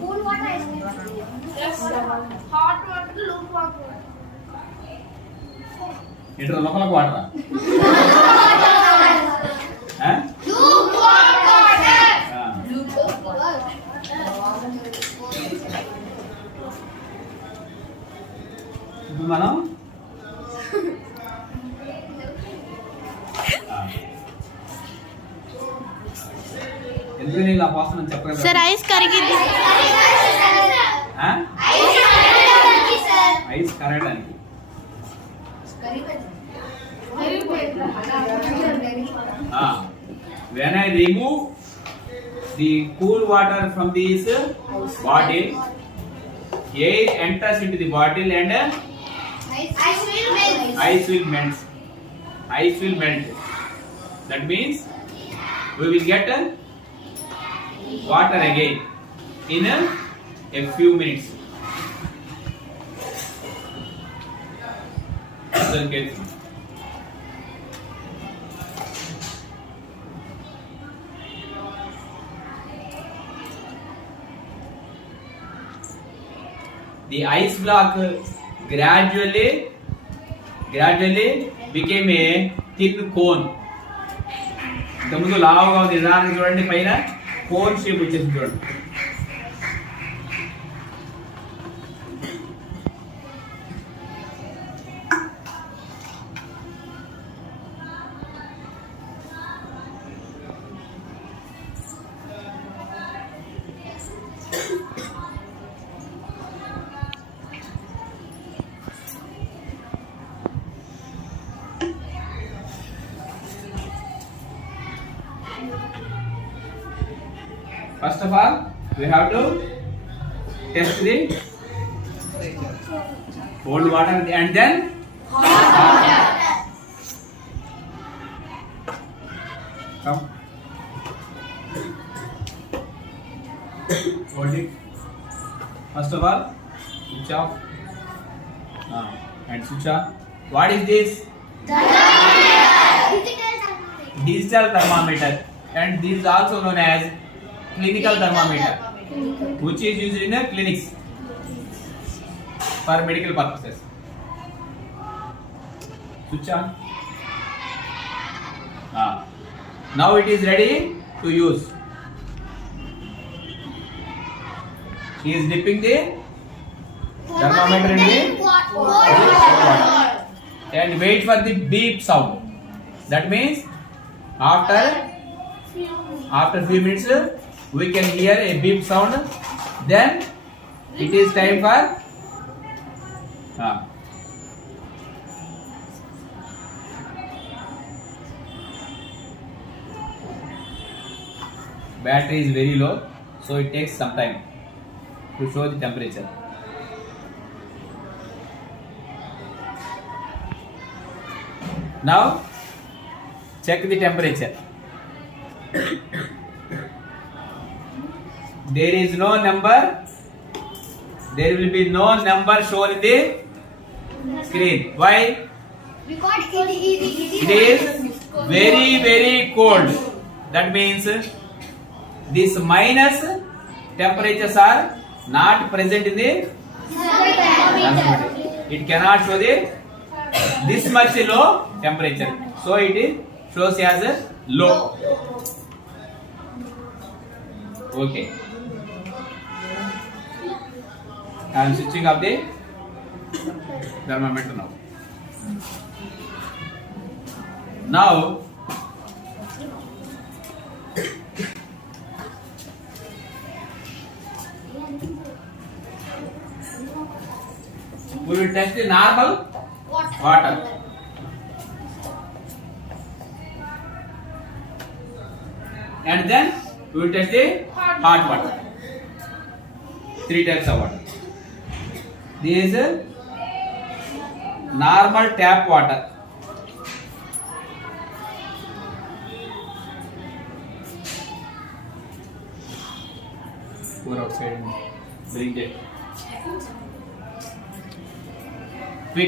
Cool water is yes. Hot water, lukewarm water. It is local water. Lukewarm water. ఇప్పుడు మనం ఎందుకు నీళ్ళు ఆ పోస్తాను చెప్పగలరా? సార్ ఐస్ కరిగింది. ఐస్ కరగడానికి when I remove the cool water from this bottle, air enters into the bottle and Ice will melt. ice will melt. Ice will melt. That means we will get water again in a few minutes. Listen carefully. The ice block gradually became a thin cone. ఇంతకుముందు లావుగా ఉంది, నిదానంగా చూడండి, పైన cone shape వచ్చేసి చూడండి. First of all, we have to test the cold water and then hot water. Come. Hold it. First of all, switch off. And switch on. What is this? Digital thermometer. And this is also known as clinical thermometer, which is used in clinics for medical purposes. Switch on. Now it is ready to use. She is dipping the thermometer in the water and wait for the beep sound. That means after few minutes we can hear a beep sound. Then it is time for battery is very low, so it takes some time to show the temperature. Now check the temperature. There is no number. There will be no number shown in the screen. Why? Because It is very cold. That means these minus temperatures are not present in the thermometer. It cannot show this much low temperature. So it shows as low. Okay. I am switching off the thermometer now. Now we will test the normal water. And then we will test the hot water. 3 types of water. This is normal tap water. Pour outside and bring it.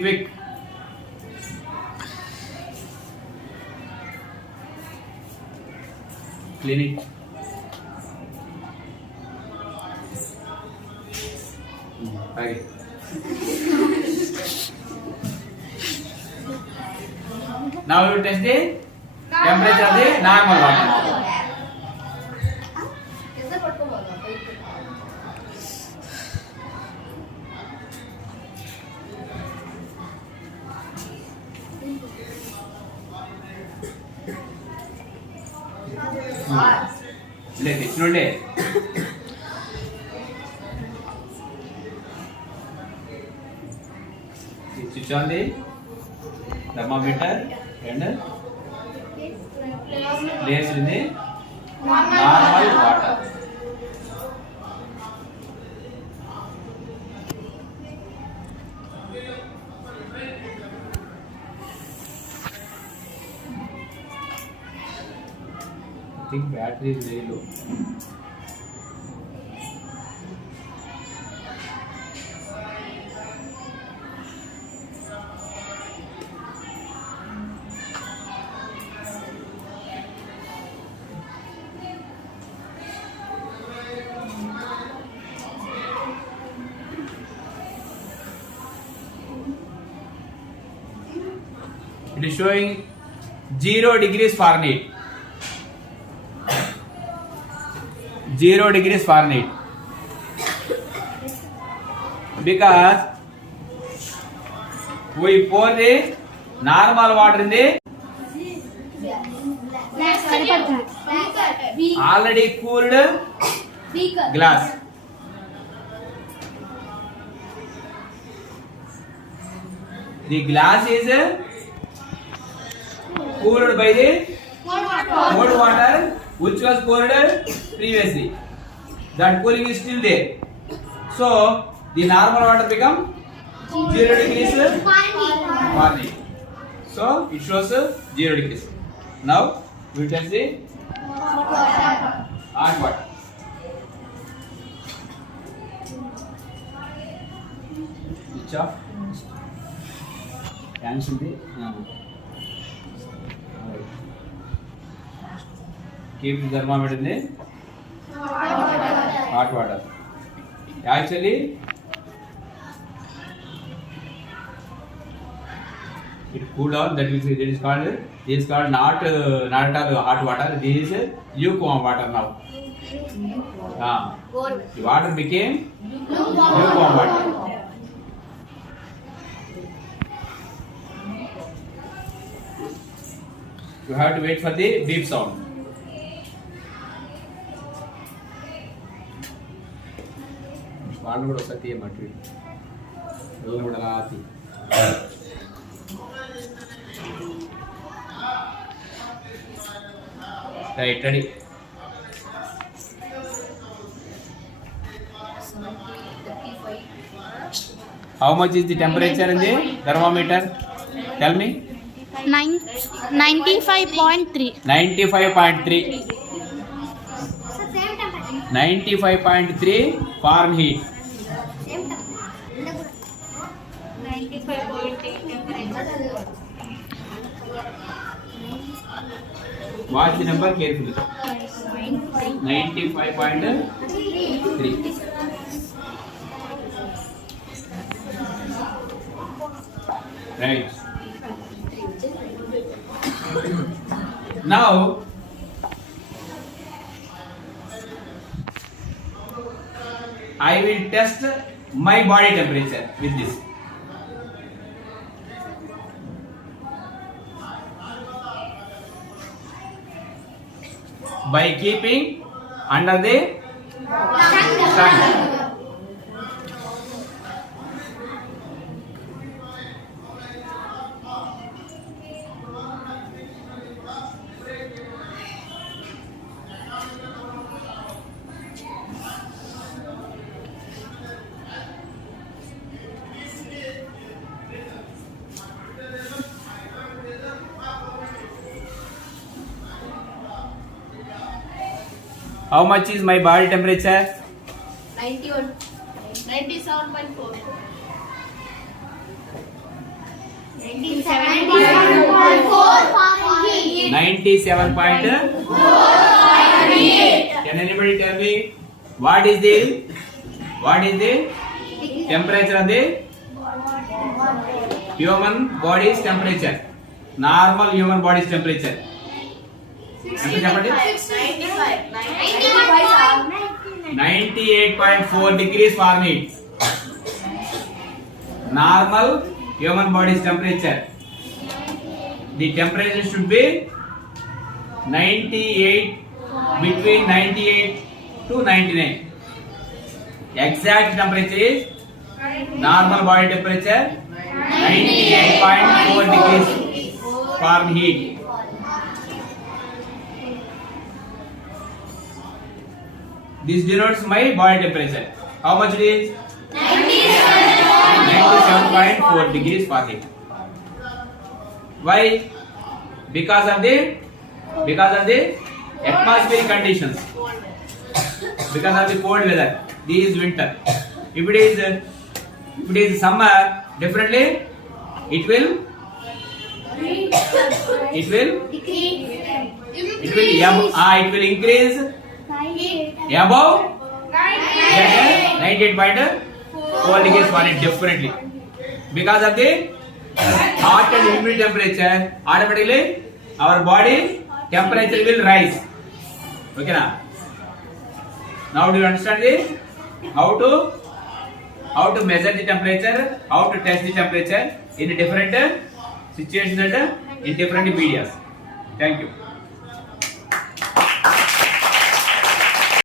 quick. Clean it. Okay. Now you test the temperature of the normal water. It's not there. Switch on the thermometer and place in the normal water. I think battery is very low. It is showing 0 degrees Fahrenheit. 0 degrees Fahrenheit. Because we pour the normal water in the already cooled glass. The glass is cooled by the cold water which was poured previously. That cooling is still there. So the normal water become 0 degrees Fahrenheit. So it shows 0 degrees. Now we test the hot water. Switch off. Cancel the. Keep the thermometer in the hot water. Actually, it cool down. That is called. This is called not at all hot water. This is lukewarm water now. The water became lukewarm water. You have to wait for the beep sound. వాళ్ళు కూడా ఒకసారి తీయమట్టు వాళ్ళు కూడా అలా తీ right ready How much is the temperature in the thermometer? Tell me. 95.3. 95.3. 95.3 Fahrenheit. Watch the number carefully. 95.3. Right. Now I will test my body temperature with this. By keeping under the sun. How much is my body temperature? 91. 97.4. 97.4. Can anybody tell me what is the temperature of the human body's temperature? Normal human body's temperature. ఎంత చెప్పండి? 98.4 degrees Fahrenheit. Normal human body's temperature. The temperature should be 98, between 98 to 99. Exact temperature is normal body temperature 98.4 degrees Fahrenheit. This denotes my body temperature. How much it is? 97.4 degrees Fahrenheit. Why? Because of the atmospheric conditions. Because of the cold weather. This is winter. If it is summer, definitely it will increase above 98.4 degrees Fahrenheit, definitely. Because of the hot and humid temperature, automatically our body temperature will rise. Okay na? Now do you understand how to measure the temperature, how to test the temperature in different situations and in different medias? Thank you.